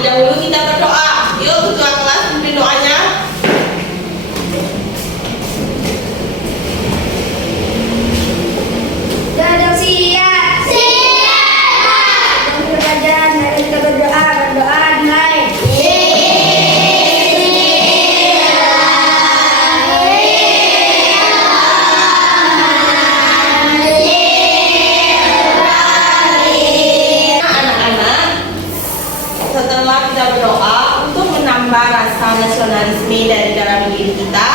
terlebih dahulu kita berdoa. Yuk ketua kelas pimpin doanya. Dadah siap. Siap. Belajar, mari kita berdoa. Berdoa dimulai. Anak-anak, setelah kita berdoa untuk menambah rasa nasionalisme dari dalam diri kita,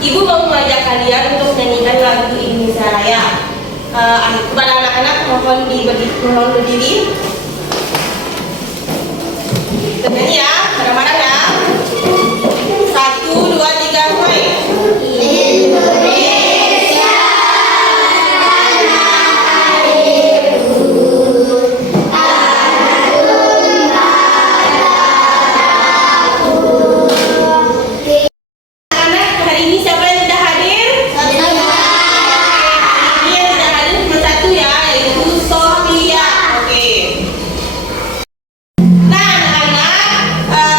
Ibu mau mengajak kalian untuk menyanyikan lagu Indonesia Raya. Kepada anak-anak mohon berdiri. Bernyanyi ya, bareng-bareng ya. 1, 2, 3, mulai. Indonesia tanah airku, tanah tumpah darahku. Anak-anak, hari ini siapa yang sudah hadir? Ini yang sudah hadir cuma satu ya, yaitu Sophia. Oke. Nah, anak-anak,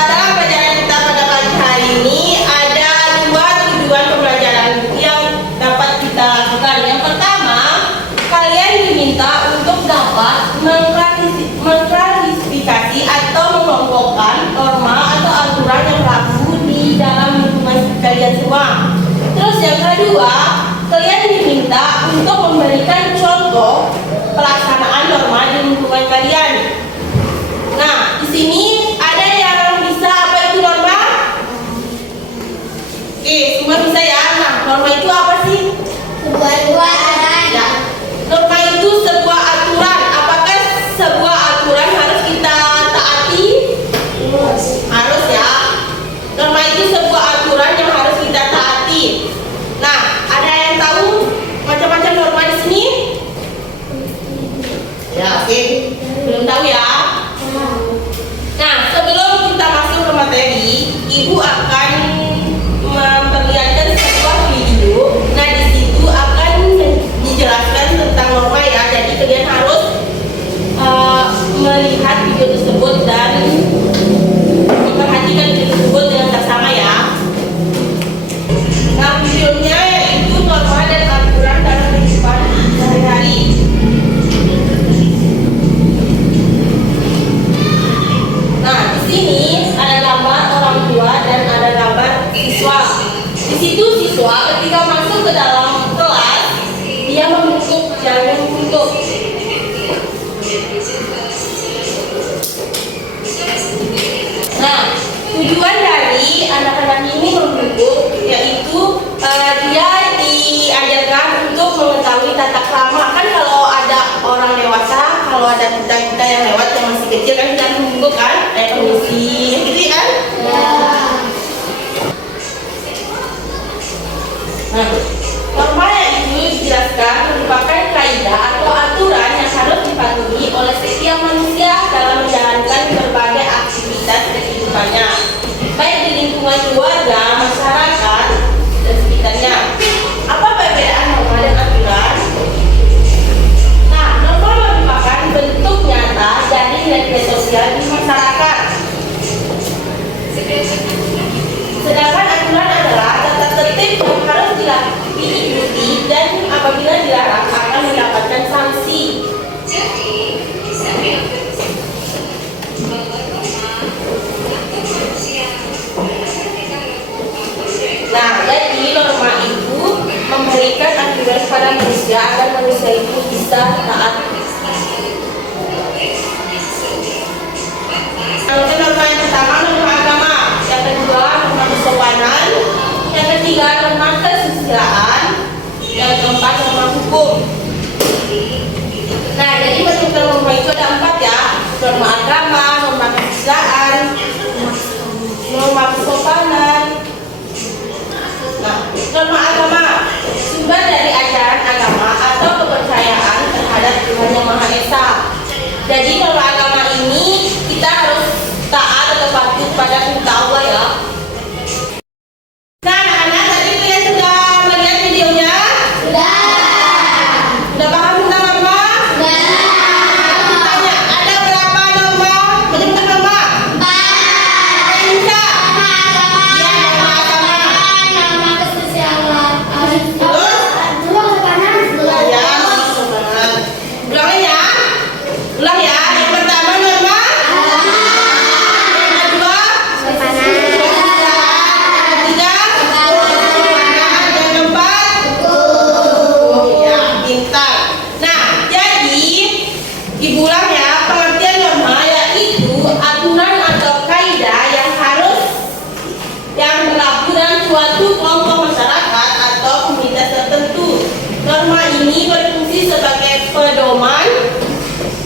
dalam pelajaran kita pada pagi hari ini ada 2 tujuan pembelajaran yang dapat kita lakukan. Yang pertama, kalian diminta untuk dapat mengklasifikasi atau mengelompokkan norma atau aturan yang berlaku di dalam lingkungan kalian semua. Terus yang kedua, kalian diminta untuk memberikan contoh pelaksanaan norma di lingkungan kalian. Nah, di sini ada yang bisa apa itu norma? Oke, semua bisa ya. Nah, norma itu apa sih? Ya. Norma itu sebuah aturan. Apakah sebuah aturan harus kita taati? Harus ya. Norma itu sebuah aturan yang harus kita taati. Nah, ada yang tahu macam-macam norma di sini? Ya, oke. Belum tahu ya? Nah, sebelum kita masuk ke materi, Ibu akan memperlihatkan sebuah video. Nah, di situ akan dijelaskan tentang norma ya. Jadi kalian harus melihat video tersebut dan memperhatikan video tersebut dengan seksama ya. Nah, videonya yaitu norma dan aturan dalam kehidupan sehari-hari. Nah, di sini ada gambar orang tua dan ada gambar siswa. Di situ siswa ketika masuk ke dalam kelas, dia membungkuk, jangan membungkuk. Nah, tujuan dari anak-anak ini membungkuk yaitu dia diajarkan untuk mengetahui tata krama. Kan kalau ada orang dewasa, kalau ada kita yang lewat yang masih kecil kan kita membungkuk kan, permisi, gitu kan? Nah, norma itu dijelaskan merupakan kaidah atau aturan yang harus dipatuhi oleh setiap manusia dalam menjalankan berbagai aktivitas kehidupannya, baik di lingkungan keluarga, masyarakat, dan sekitarnya. Apa perbedaan norma dan aturan? Nah, norma merupakan bentuk nyata dari nilai sosial di masyarakat. Sedangkan aturan adalah tata tertib yang harus diikuti dan apabila dilarang akan mendapatkan sanksi. Nah, jadi norma itu memberikan aturan pada manusia agar manusia itu bisa taat. Untuk norma yang pertama norma agama, yang kedua norma kesopanan, yang ketiga norma kesusilaan, yang keempat norma hukum. Nah, jadi bentuk norma itu ada 4 ya: norma agama, norma kesusilaan, norma kesopanan. Nah, norma agama sumber dari ajaran agama atau kepercayaan terhadap Tuhan Yang Maha Esa. Jadi norma agama ini kita harus taat atau patuh pada perintah Allah ya. Nah, anak-anak tadi kalian sudah melihat videonya? Sudah.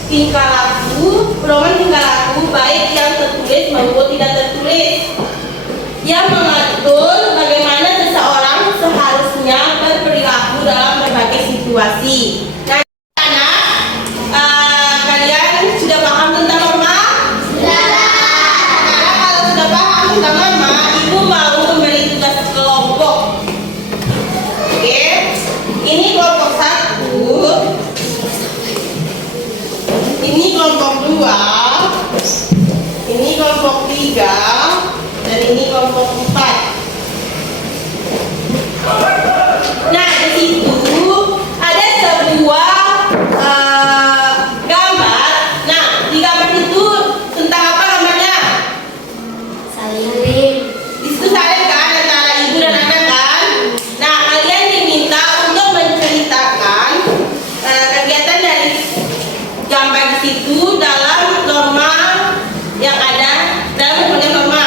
pedoman tingkah laku baik yang tertulis maupun tidak tertulis, yang mengatur bagaimana seseorang seharusnya berperilaku dalam berbagai situasi. Nah, anak, kalian sudah paham tentang norma? Sekarang kalau sudah paham tentang norma, ibu mau memberi tugas kelompok. Oke, ini kelompok 1, ini kelompok 2, ini kelompok 3, dan ini kelompok 4. Nah, di situ ada sebuah gambar. Nah, di gambar itu tentang apa gambarnya? Salin. Di situ salin kan antara ibu dan anak kan? Nah, kalian diminta untuk menceritakan kegiatan dari gambar di situ dalam norma yang ada dalam berbagai norma.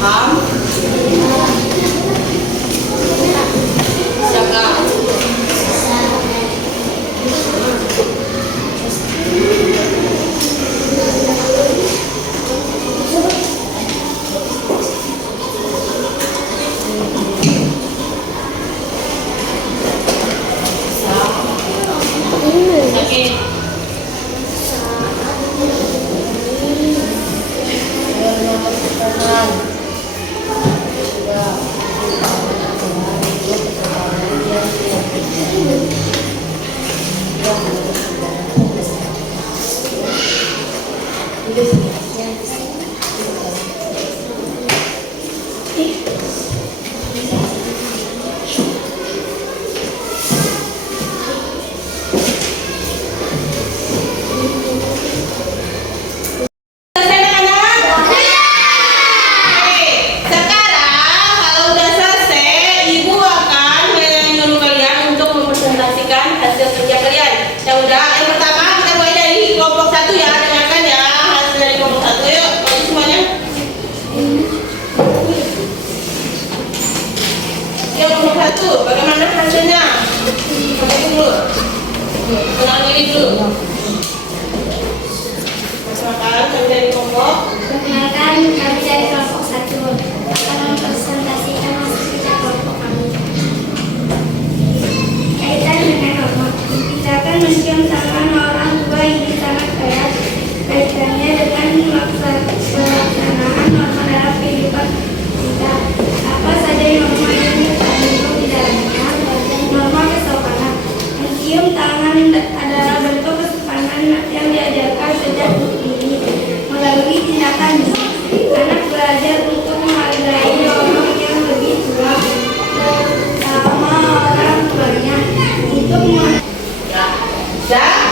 Paham? Siapa? Oke. Bagaimana hasilnya? Coba dulu. Kenal diri dulu. Perkenalkan, kami dari kelompok. Perkenalkan, kami dari kelompok 1 akan mempresentasikan hasil kerja kelompok kami. Kaitan dengan norma, kita akan mencium tangan orang tua ini sangat erat kaitannya dengan pelaksanaan norma dalam kehidupan kita. Apa saja norma yang terkandung di dalamnya? Norma kesopanan. Mencium tangan adalah bentuk kesopanan yang diajarkan sejak dini. Melalui tindakan ini, anak belajar untuk menghargai orang yang lebih tua, terutama orang tuanya, untuk Ya.